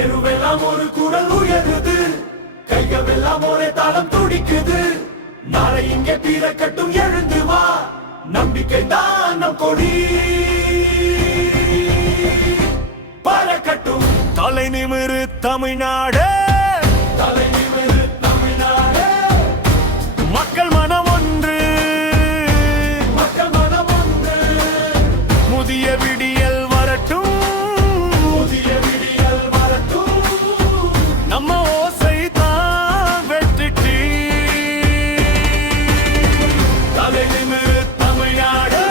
தெருவெல்லாம் ஒரு குரல் உயருது, கைகளெல்லாம் ஒரே தாளம் துடிக்குது. நாளை இங்கே பிறக்கட்டும், எழுந்து வா, நம்பிக்கை தான் நம் கொடி பறக்கட்டும். தலை நிமிரு தமிழ்நாடு, தலை நிமிரு தமிழ்நாடு. மக்கள் மனம் ஒன்று, மக்கள் மனம் ஒன்று. புதிய விடியல் வரட்டும், புதிய விடியல் வரட்டும். நம்ம ஓசை தான் வெற்றிக்கு. தலை நிமிரு தமிழ்நாடு,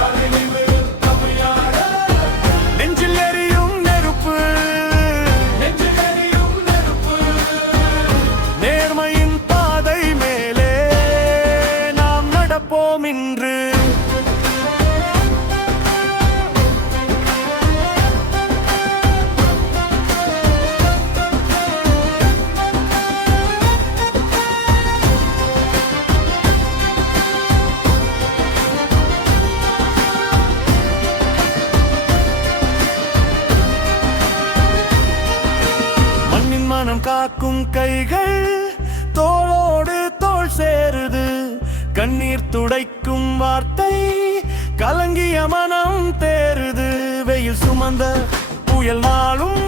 தலை நிமிரு தமிழ்நாடு. நெஞ்சில் எரியும் நெருப்பு, நெஞ்சில் எரியும் நெருப்பு. நேர்மையின் பாதை மேலே நாம் நடப்போம் இன்று. மண்ணின் மனம் காக்கும் கைகள் தோளோடு தோள் சேருது. கண்ணீர் துடைக்கும் வார்த்தை கலங்கிய மனம் தேருது. வெயில் சுமந்த புயல் நாளும்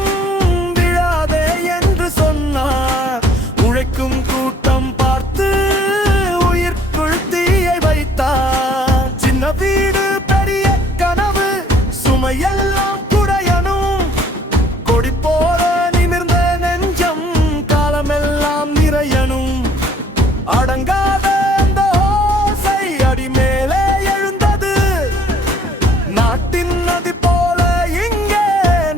விழாதே என்று சொன்னார். உழைக்கும் கூட்டம் பார்த்து உயிர்க்குள் தீயை வைத்தார். சின்ன வீடு பெரிய கனவு, சுமையெல்லாம் குடையணும். கொடி போல நிமிர்ந்த நெஞ்சம் காலமெல்லாம் நிறையணும். அடங்காத அந்த ஓசை அடி மேலே எழுந்தது. நாட்டின் நதி போல இங்கே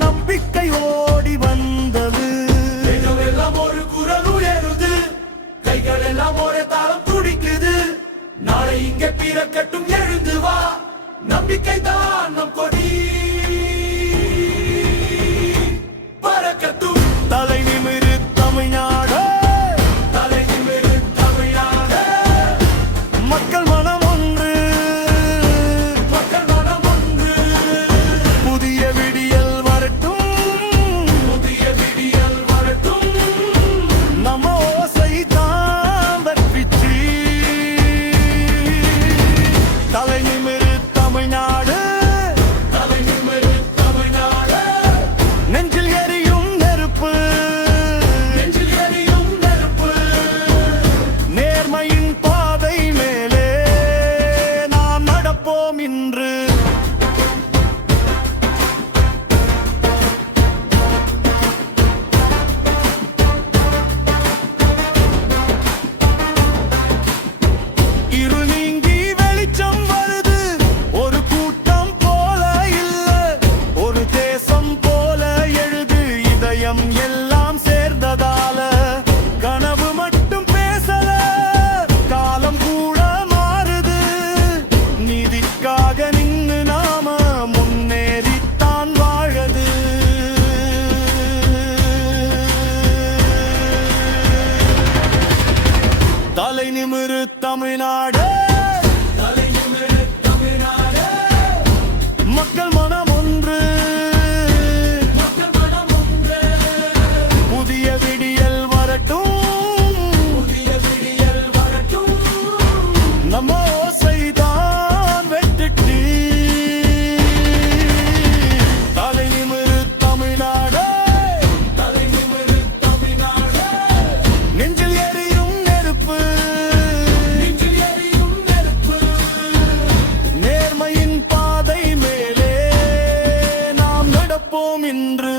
நம்பிக்கை ஓடி வந்தது. தெருவெல்லாம் ஒரு குரல் உயருது, கைகள் எல்லாம் ஒரே தாளம் துடிக்குது. நாளை இங்கே பிறக்கட்டும், எழுந்து வா, நம்பிக்கை தான் நம் கொடி பறக்கட்டும். தலை நிமிரு தமிழ்நாடு, தலை நிமிரு தமிழ்நாடு. மக்கள் மனம் ஒன்று, மக்கள் மனம் ஒன்று. புதிய விடியல் வரட்டும், புதிய விடியல் வரட்டும். நம்ம ஓசை தான் வெற்றி. தலை நிமிரு தமிழ்நாடு, தலை நிமிரு தமிழ்நாடு. நெஞ்சில் எரியும் நெருப்பு, நெஞ்சில் எரியும் நெருப்பு. நேர்மையின் பாதை மேலே நாம் நடப்போம் இன்று. இருள் நீங்கி வெளிச்சம் வருது. ஒரு கூட்டம் போல இல்ல, ஒரு தேசம் போல எழுது. இதயம் எல்லாம் சேர்ந்ததால கனவு மட்டும் பேசல, காலம் கூட மாறுது. நீதிக்காக நின்னு நாம முன்னேறித்தான் வாழது. தலை நிமிரு தமிழ்நாடு, தலை நிமிரு தமிழ்நாடு. மக்கள் மனம் ஒன்று, மக்கள் மனம் ஒன்று. புதிய விடியல் வரட்டும், புதிய விடியல் வரட்டும். நம்ம ஓசை தான் வெற்றி. தலை நிமிரு தமிழ்நாடு, தலை நிமிரு தமிழ்நாடு. நெஞ்சில் எரியும் நெருப்பு, நெஞ்சில் எரியும் நெருப்பு. நேர்மையின் பாதை மேலே நாம் நடப்போம் இன்று.